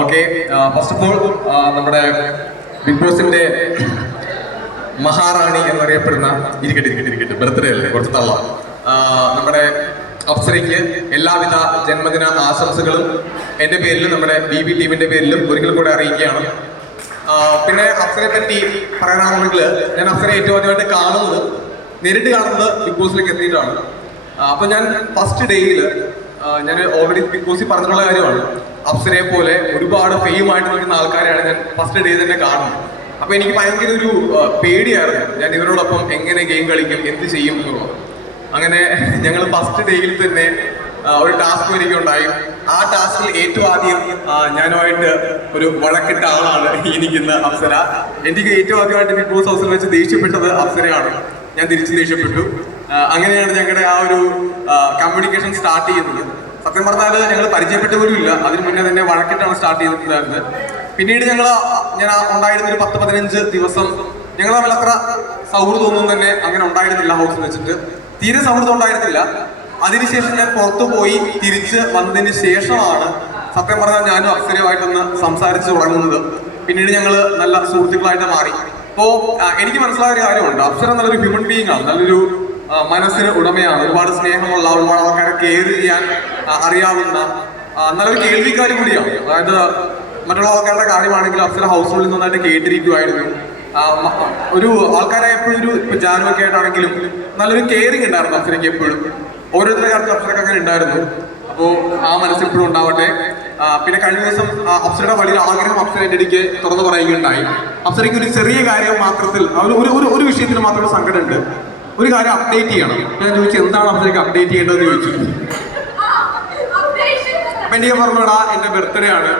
Okay, first of all നമ്മുടെ big ബോസിന്റെ മഹാറാണി എന്നറിയപ്പെടുന്ന ഇരിക്കട്ടെ ബർത്ത്ഡേ അല്ലേ, കുറച്ച് തള്ള നമ്മുടെ അപ്സരയ്ക്ക് എല്ലാവിധ ജന്മദിന ആശംസകളും എൻ്റെ പേരിലും നമ്മുടെ BB ടീമിന്റെ പേരിലും ഒരിക്കൽ കൂടെ അറിയിക്കുകയാണ്. പിന്നെ അപ്സരയെ പറ്റി പറയാനാണെങ്കിൽ ഞാൻ അപ്സരയെ ഏറ്റവും ആദ്യമായിട്ട് നേരിട്ട് കാണുന്നത് ബിഗ് ബോസിലേക്ക് എത്തിയിട്ടാണ്. അപ്പൊ ഞാൻ ഫസ്റ്റ് ഡേയിൽ ഞാൻ ഓൾറെഡി ബിഗ് ബോസിൽ പറഞ്ഞിട്ടുള്ള കാര്യമാണ്, അപ്സരയെ പോലെ ഒരുപാട് ഫെയിമായിട്ട് നിൽക്കുന്ന ആൾക്കാരെയാണ് ഞാൻ ഫസ്റ്റ് ഡേ തന്നെ കാണുന്നത്. അപ്പൊ എനിക്ക് ഭയങ്കര ഒരു പേടിയായിരുന്നു, ഞാൻ ഇവരോടൊപ്പം എങ്ങനെ ഗെയിം കളിക്കും, എന്ത് ചെയ്യും എന്നുള്ളത്. അങ്ങനെ ഞങ്ങൾ ഫസ്റ്റ് ഡേയിൽ തന്നെ ഒരു ടാസ്ക് എനിക്കുണ്ടായി. ആ ടാസ്കിൽ ഏറ്റവും ആദ്യം ഞാനുമായിട്ട് ഒരു വഴക്കിട്ട ആളാണ് ഈ നിൽക്കുന്ന അപ്സര. എനിക്ക് ഏറ്റവും ആദ്യമായിട്ട് ബിഗ് ബോസ് ഹൗസിൽ വെച്ച് ദേഷ്യപ്പെട്ടത് അപ്സരയാണ്. ഞാൻ തിരിച്ച് ദേഷ്യപ്പെട്ടു. അങ്ങനെയാണ് ഞങ്ങളുടെ ആ ഒരു കമ്മ്യൂണിക്കേഷൻ സ്റ്റാർട്ട് ചെയ്യുന്നത്. സത്യം പറഞ്ഞാൽ ഞങ്ങൾ പരിചയപ്പെട്ട പോലും ഇല്ല, അതിന് മുന്നേ തന്നെ വഴക്കിട്ടാണ് സ്റ്റാർട്ട് ചെയ്തിട്ടുണ്ടായിരുന്നത്. പിന്നീട് ഞാൻ ഉണ്ടായിരുന്ന ഒരു 10-15 ദിവസം ഞങ്ങൾ തമ്മിൽ അത്ര സൗഹൃദമൊന്നും തന്നെ അങ്ങനെ ഉണ്ടായിരുന്നില്ല. ഹൗസിൽ വെച്ചിട്ട് തീരെ സൗഹൃദം ഉണ്ടായിരുന്നില്ല. അതിനുശേഷം ഞാൻ പുറത്തു പോയി തിരിച്ച് വന്നതിന് ശേഷമാണ് സത്യം പറഞ്ഞാൽ ഞാനും അപ്സരയുമായിട്ടൊന്ന് സംസാരിച്ച് തുടങ്ങുന്നത്. പിന്നീട് ഞങ്ങൾ നല്ല സുഹൃത്തുക്കളായിട്ട് മാറി. അപ്പോ എനിക്ക് മനസ്സിലായ ഒരു കാര്യമുണ്ട്, അപ്സര നല്ലൊരു ഹ്യൂമൻ ബീയിങ് ആണ്, നല്ലൊരു മനസ്സിന് ഉടമയാണ്, ഒരുപാട് സ്നേഹമുള്ള, ഒരുപാട് ആൾക്കാരെ കെയർ ചെയ്യാൻ അറിയാവുന്ന നല്ലൊരു കേൾവിക്കാരി കൂടിയാണ്. അതായത് മറ്റുള്ള ആൾക്കാരുടെ കാര്യമാണെങ്കിൽ അപ്സര ഹൗസ് ഹോൾഡിൽ നന്നായിട്ട് കേട്ടിരിക്കുമായിരുന്നു. ഒരു ആൾക്കാരെ എപ്പോഴും ഇപ്പൊ ജാനുവൊക്കെ ആയിട്ടാണെങ്കിലും നല്ലൊരു കെയറിങ് ഉണ്ടായിരുന്നു അപ്സരയ്ക്ക് എപ്പോഴും. ഓരോരുത്തരുടെ കാര്യത്തിൽ അപ്സരക്ക് അങ്ങനെ ഉണ്ടായിരുന്നു. അപ്പോൾ ആ മനസ്സിപ്പോഴും ഉണ്ടാവട്ടെ. പിന്നെ കഴിഞ്ഞ ദിവസം അപ്സരയുടെ വലിയൊരു ആഗ്രഹം അപ്സര എൻ്റെ ഇടയ്ക്ക് തുറന്നു പറയുകയുണ്ടായി. അപ്സരയ്ക്ക് ഒരു ചെറിയ കാര്യം മാത്രത്തിൽ ഒരു വിഷയത്തിൽ മാത്രമേ സങ്കടമുണ്ട്, ഒരു കാര്യം അപ്ഡേറ്റ് ചെയ്യണം. ഞാൻ ചോദിച്ചു എന്താണ് അപ്സരയ്ക്ക് അപ്ഡേറ്റ് ചെയ്യേണ്ടതെന്ന് ചോദിച്ചു. അപ്പൊ എനിക്ക് പറഞ്ഞോടാ എൻ്റെ ബർത്ത്ഡേ ആണ്,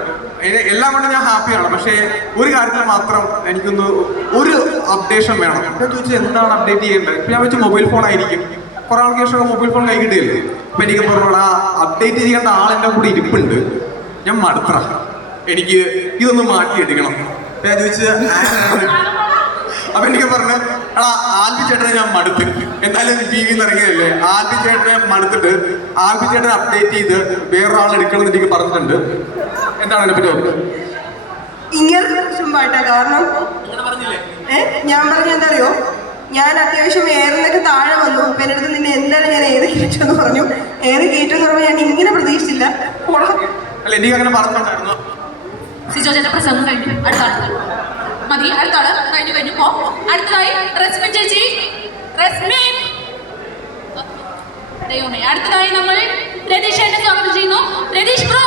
എല്ലാം കൊണ്ട് ഞാൻ ഹാപ്പിയാണ്, പക്ഷേ ഒരു കാര്യത്തിൽ മാത്രം എനിക്കൊന്ന് ഒരു അപ്ഡേഷൻ വേണം. ഞാൻ ചോദിച്ചു എന്താണ് അപ്ഡേറ്റ് ചെയ്യേണ്ടത്. ഇപ്പൊ ഞാൻ വെച്ച് മൊബൈൽ ഫോൺ ആയിരിക്കും, കുറെ ആൾക്ക് ശേഷം മൊബൈൽ ഫോൺ കൈ കിട്ടിയല്ലേ. അപ്പൊ എനിക്ക് പറഞ്ഞോടാ അപ്ഡേറ്റ് ചെയ്യേണ്ട ആൾ എൻ്റെ കൂടെ ഇരിപ്പുണ്ട്, ഞാൻ മടുത്ര, എനിക്ക് ഇതൊന്ന് മാറ്റിയെടുക്കണം. അപ്പൊ ഞാൻ ചോദിച്ചു അപ്പൊ എനിക്ക് പറഞ്ഞു എടാ ആൽബി ചേട്ടനെ ഞാൻ മടുത്ത്, എന്തായാലും TV ഇറങ്ങിയതല്ലേ, ആൽബി ചേട്ടനെ മടുത്തിട്ട് ആൽബി ചേട്ടനെ അപ്ഡേറ്റ് ചെയ്ത് വേറൊരാൾ എടുക്കണം എന്ന് എനിക്ക് പറഞ്ഞിട്ടുണ്ട്. എന്താണ് അതിനെ പറ്റി ഇങ്ങനെ ചുമ്പാട്ടാ? കാരണം ഞാൻ പറഞ്ഞ എന്താ അറിയോ, ഞാൻ അത്യാവശ്യം ഏറിനൊക്കെ താഴെ വന്നു. അപ്പൊ എൻ്റെ അടുത്ത് നിന്നെ എന്തായാലും ഞാൻ ഏറെ കയറ്റെന്ന് പറഞ്ഞു. ഏറെ കയറ്റെന്ന് പറയുമ്പോൾ ഞാൻ ഇങ്ങനെ പ്രതീക്ഷിച്ചില്ല. അല്ല എനിക്ക് അങ്ങനെ പറഞ്ഞിട്ടുണ്ടായിരുന്നു. സിജോജന്റെ പ്രസംഗം കഴിഞ്ഞു, മതി, അടുത്താള് കഴിഞ്ഞു പോ. അടുത്തതായി റസ്മിൻ ചേച്ചി, റസ്മിൻ. ദൈവമേ, അടുത്തതായി നമ്മൾ രതീഷ് സ്വാഗതം ചെയ്യുന്നു. രതീഷ് ബ്രോ.